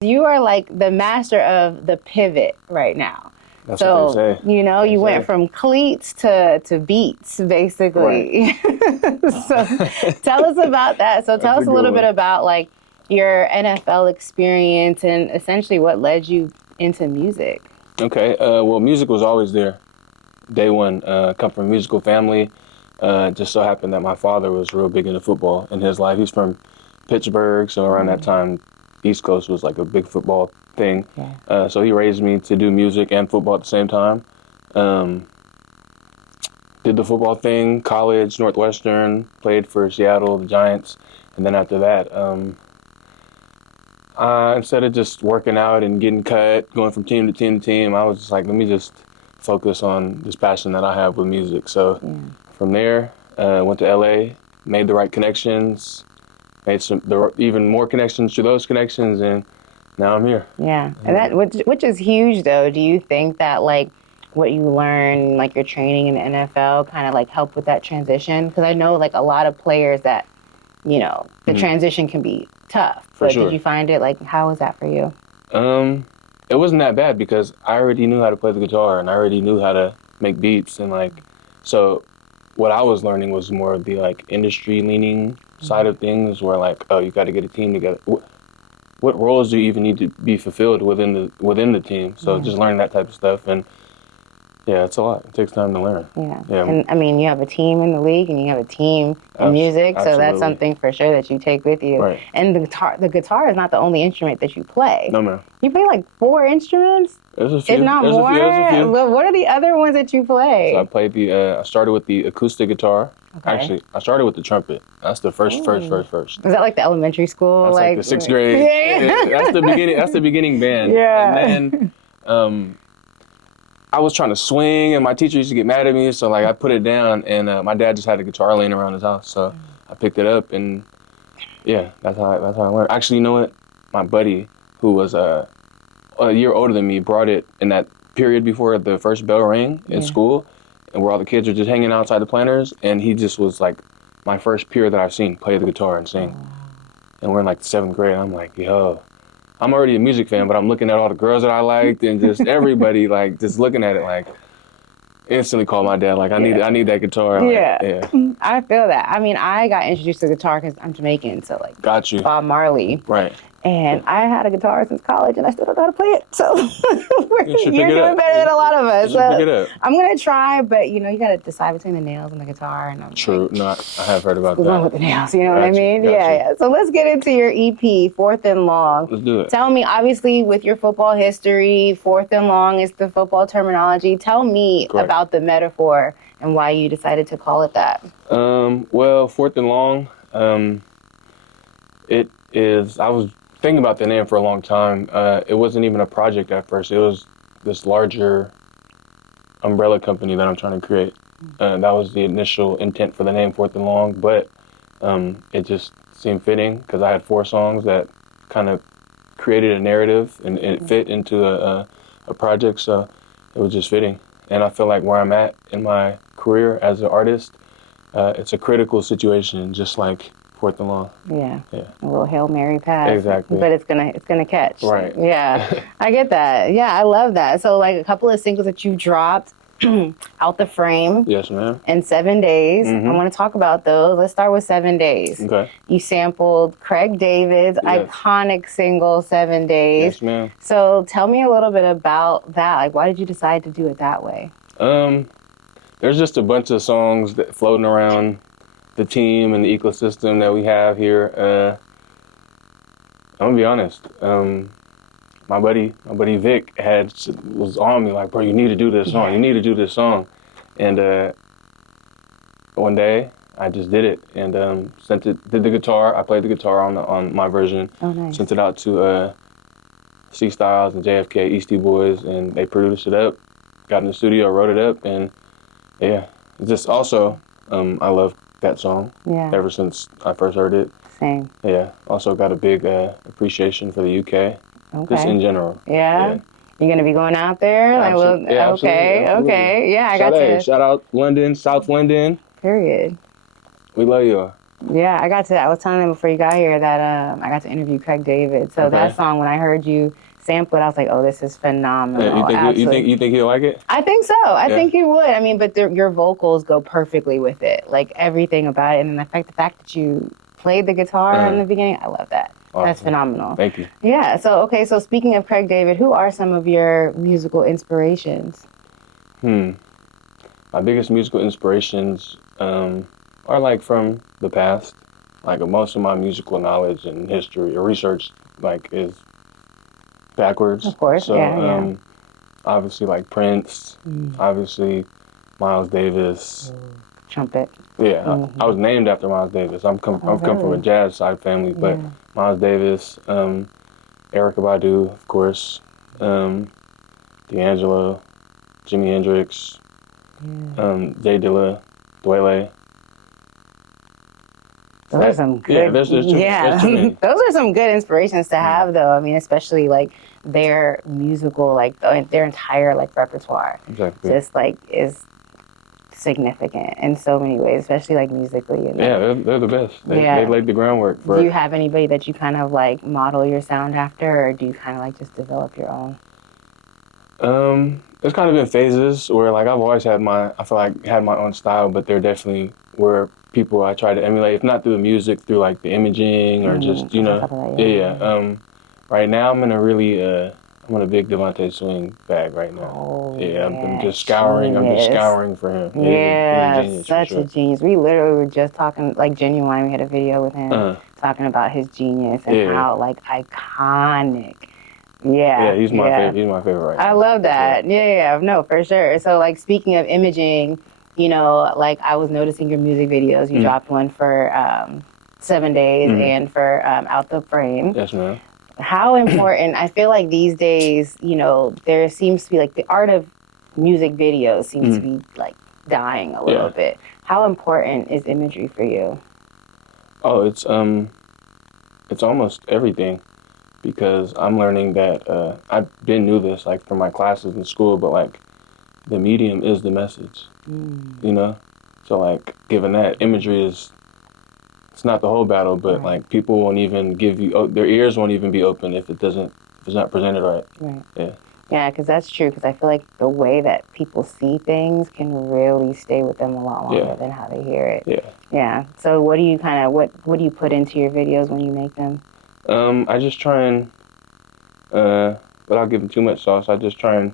You are like the master of the pivot right now. That's what they say. You know, you went from cleats to beats, basically. Right. So tell us about that. So tell us a little bit about like your NFL experience and essentially what led you into music. Okay. Well, music was always there. Day one. Come from a musical family. Just so happened that my father was real big into football in his life. He's from Pittsburgh, so around that time, East Coast was like a big football thing. Yeah. So he raised me to do music and football at the same time. Did the football thing, college, Northwestern, played for Seattle, the Giants, and then after that, instead of just working out and getting cut, going from team to team to team, I was just like, let me just focus on this passion that I have with music. So from there, went to LA, made the right connections, made even more connections to those connections, and now I'm here. Yeah, and that which is huge though. Do you think that like what you learn, like your training in the NFL, kind of like help with that transition? Because I know like a lot of players that, you know, the transition can be tough. But sure. Did you find it like how was that for you? It wasn't that bad because I already knew how to play the guitar and I already knew how to make beats and like so. What I was learning was more of the like industry leaning side of things, where like, oh, you got to get a team together. What roles do you even need to be fulfilled within the team? So just learning that type of stuff, and yeah, it's a lot. It takes time to learn. Yeah. And I mean, you have a team in the league, and you have a team in music, so that's something for sure that you take with you. Right. And the guitar is not the only instrument that you play. No, ma'am. You play like 4 instruments. There's a few. If not There's more. A few. What are the other ones that you play? So I played I started with the acoustic guitar. Okay. Actually, I started with the trumpet. That's the first. Is that like the elementary school? That's like the 6th grade. Yeah. That's the beginning. That's the beginning band. Yeah. And then, I was trying to swing, and my teacher used to get mad at me. So like, I put it down, and my dad just had a guitar laying around his house. So I picked it up, and yeah, that's how I learned. Actually, you know what? My buddy, who was a year older than me, brought it in that period before the first bell rang in school, and where all the kids were just hanging outside the planters, and he just was like my first peer that I've seen play the guitar and sing. And we're in like the 7th grade, and I'm like, yo, I'm already a music fan, but I'm looking at all the girls that I liked and just everybody like just looking at it like instantly called my dad like I need that guitar. Like, I feel that. I mean, I got introduced to guitar because I'm Jamaican, so like got you. Bob Marley. Right. And I had a guitar since college, and I still don't know how to play it. So you're doing up. better than a lot of us. You pick it up. I'm gonna try, but you know, you gotta decide between the nails and the guitar. And I'm true. Like, no, I have heard about that. Going with the nails, you know what I mean? Gotcha. Yeah. So let's get into your EP, Fourth and Long. Let's do it. Tell me, obviously, with your football history, Fourth and Long is the football terminology. Tell me about the metaphor and why you decided to call it that. Well, Fourth and Long, it is. I was thinking about the name for a long time. It wasn't even a project at first. It was this larger umbrella company that I'm trying to create. That was the initial intent for the name Fourth and Long, but it just seemed fitting because I had 4 songs that kind of created a narrative and it fit into a project, so it was just fitting. And I feel like where I'm at in my career as an artist, it's a critical situation, just like Fourth and Long. Yeah. A little Hail Mary pass. Exactly. But it's gonna catch. Right. Yeah. I get that. Yeah, I love that. So like a couple of singles that you dropped, Out the Frame. Yes, ma'am. And 7 Days. I want to talk about those. Let's start with 7 Days. Okay. You sampled Craig David's iconic single 7 Days. Yes, ma'am. So tell me a little bit about that. Like, why did you decide to do it that way? There's just a bunch of songs that floating around the team and the ecosystem that we have here. I'm gonna be honest. My buddy Vic was on me like, bro, you need to do this song. You need to do this song. And one day I just did it and did the guitar. I played the guitar on my version. Oh, nice. Sent it out to C Styles and JFK, Eastie Boys, and they produced it up. Got in the studio, wrote it up, and yeah. Just also, I love that song ever since I first heard it. Same. Yeah. Also got a big appreciation for the UK. Okay. Just in general. Yeah. You're gonna be going out there? Absolutely. Okay. Yeah, I got you. Shout out London, South London. Period. We love you. Yeah, I was telling them before you got here that I got to interview Craig David. So that song, when I heard you sample it, I was like, oh, this is phenomenal. You think he'll like it? I think so. I think you would. I mean, but your vocals go perfectly with it. Like everything about it. And then the fact that you played the guitar in the beginning, I love that. Awesome. That's phenomenal. Thank you. Yeah. So speaking of Craig David, who are some of your musical inspirations? My biggest musical inspirations are like from the past. Like most of my musical knowledge and history or research like is backwards. Of course, so, obviously like Prince, obviously Miles Davis. Trumpet. Yeah, I was named after Miles Davis. I'm come from a jazz side family, but Miles Davis, Erykah Badu, of course, D'Angelo, Jimi Hendrix, Jay Dilla, Dwele. Those are some good. There's too many. Those are some good inspirations to have, though. I mean, especially like their musical, like their entire like repertoire, just like is significant in so many ways, especially like musically. And they're the best. They laid the groundwork for. Do you have anybody that you kind of like model your sound after, or do you kind of like just develop your own? It's kind of in phases where like I've always had my own style, but there definitely were people I try to emulate, if not through the music, through like the imaging or just, you know, right now I'm in a really, I'm in a big Devontae Swing bag right now. I'm just scouring. I'm just scouring for him. He's a genius, such a genius. We literally were just talking, like Genuine, we had a video with him talking about his genius and how like iconic. Yeah, he's my favorite. He's my favorite right now. I love that. No, for sure. So like speaking of imaging, you know, like I was noticing your music videos. You dropped one for 7 Days and for Out the Frame. Yes, ma'am. How important, I feel like these days, you know, there seems to be like the art of music videos seems to be like dying a little bit. How important is imagery for you? Oh, it's almost everything, because I'm learning that I knew this like from my classes in school, but like the medium is the message, you know? So like given that, imagery it's not the whole battle, but like people won't even give you, their ears won't even be open if it's not presented right. Right. Yeah, because that's true, because I feel like the way that people see things can really stay with them a lot longer than how they hear it. Yeah. So what do you what do you put into your videos when you make them? I just try and, without giving too much sauce, I just try and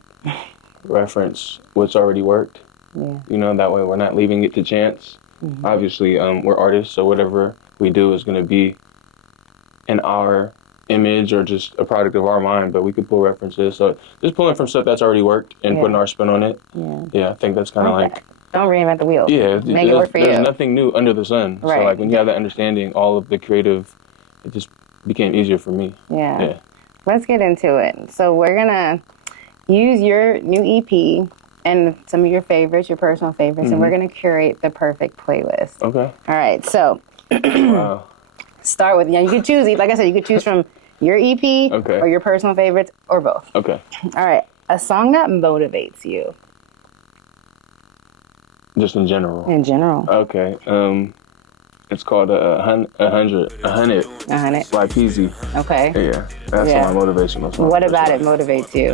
reference what's already worked. You know, that way we're not leaving it to chance. Obviously, we're artists, so whatever we do is going to be in our image or just a product of our mind, but we could pull references. So just pulling from stuff that's already worked and putting our spin on it. I think that's kind of like... Don't reinvent the wheel. Make it work for you. There's nothing new under the sun. So like when you have that understanding, all of the creative, it just became easier for me. Let's get into it. So we're gonna use your new EP and some of your favorites, your personal favorites, and we're gonna curate the perfect playlist. Okay. All right. So start with, you could choose, like I said, you could choose from your EP or your personal favorites or both. Okay. All right. A song that motivates you. Just in general. In general. Okay. It's called 100 by Peasy. Okay. Yeah, that's my motivation. What about it motivates you?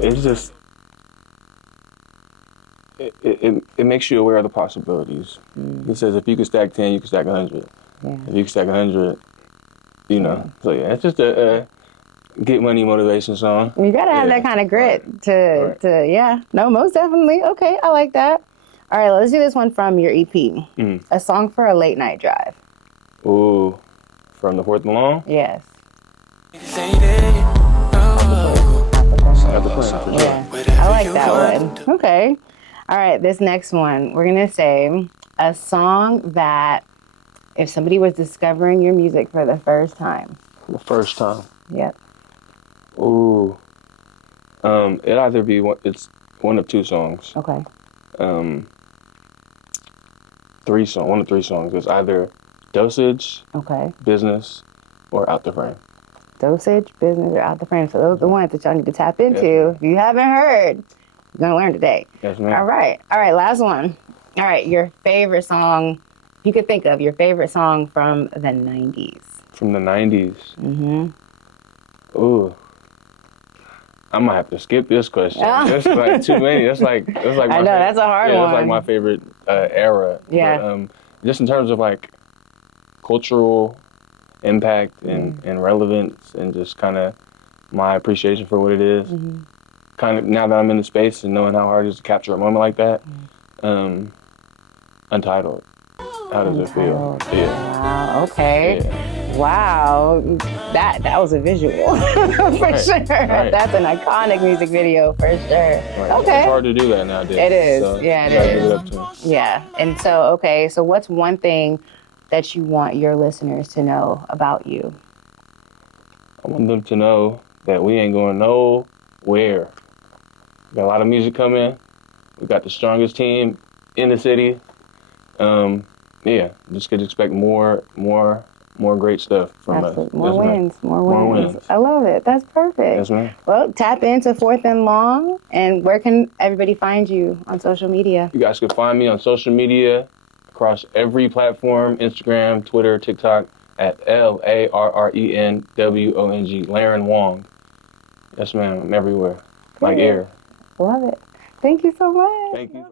It's just it makes you aware of the possibilities. It says if you can stack 10, you can stack 100. If you can stack 100, you know. So it's just a get money motivation song. You gotta have that kind of grit to no, most definitely. Okay, I like that. All right, let's do this one from your EP. A song for a late night drive. Ooh, from the 4th and Long? Yes. I like that one. Okay. All right, this next one, we're gonna say a song that if somebody was discovering your music for the first time. The first time? Yep. Ooh. It'd either be it's one of two songs. Okay. One of three songs. It's either Dosage, Business, or Out the Frame. Dosage, Business, or Out the Frame. So those are the ones that y'all need to tap into. If you haven't heard, you're gonna learn today. Yes, ma'am. All right, last one. All right, your favorite song, you could think of your favorite song from the 90s. From the 90s. Mm-hmm. Ooh. I might have to skip this question. Oh. It's like too many. It's like I my know, favorite, that's a hard yeah, one. it's like my favorite era. Yeah. But just in terms of like cultural impact and relevance and just kind of my appreciation for what it is. Mm-hmm. Kind of now that I'm in the space and knowing how hard it is to capture a moment like that. Untitled. How does it feel? Untitled. Yeah. Wow. Okay. Yeah. Wow. That was a visual for Right, sure. right. That's an iconic music video for sure. Right. Okay. It's hard to do that nowadays. It is. So Yeah, it you gotta is. give it up to 'em. Yeah. And so, okay. So, what's one thing that you want your listeners to know about you? I want them to know that we ain't going nowhere. We got a lot of music coming. We got the strongest team in the city. Yeah, just could expect more great stuff from us. Absolutely. More Yes, ma'am. wins. More More wins. wins. I love it. That's perfect. Yes, ma'am. Well, tap into Fourth and Long. And where can everybody find you on social media? You guys can find me on social media across every platform, Instagram, Twitter, TikTok, at LARRENWONG, LARRENWONG. Yes, ma'am. I'm everywhere. Like Good. air. Love it. Thank you so much. Thank you.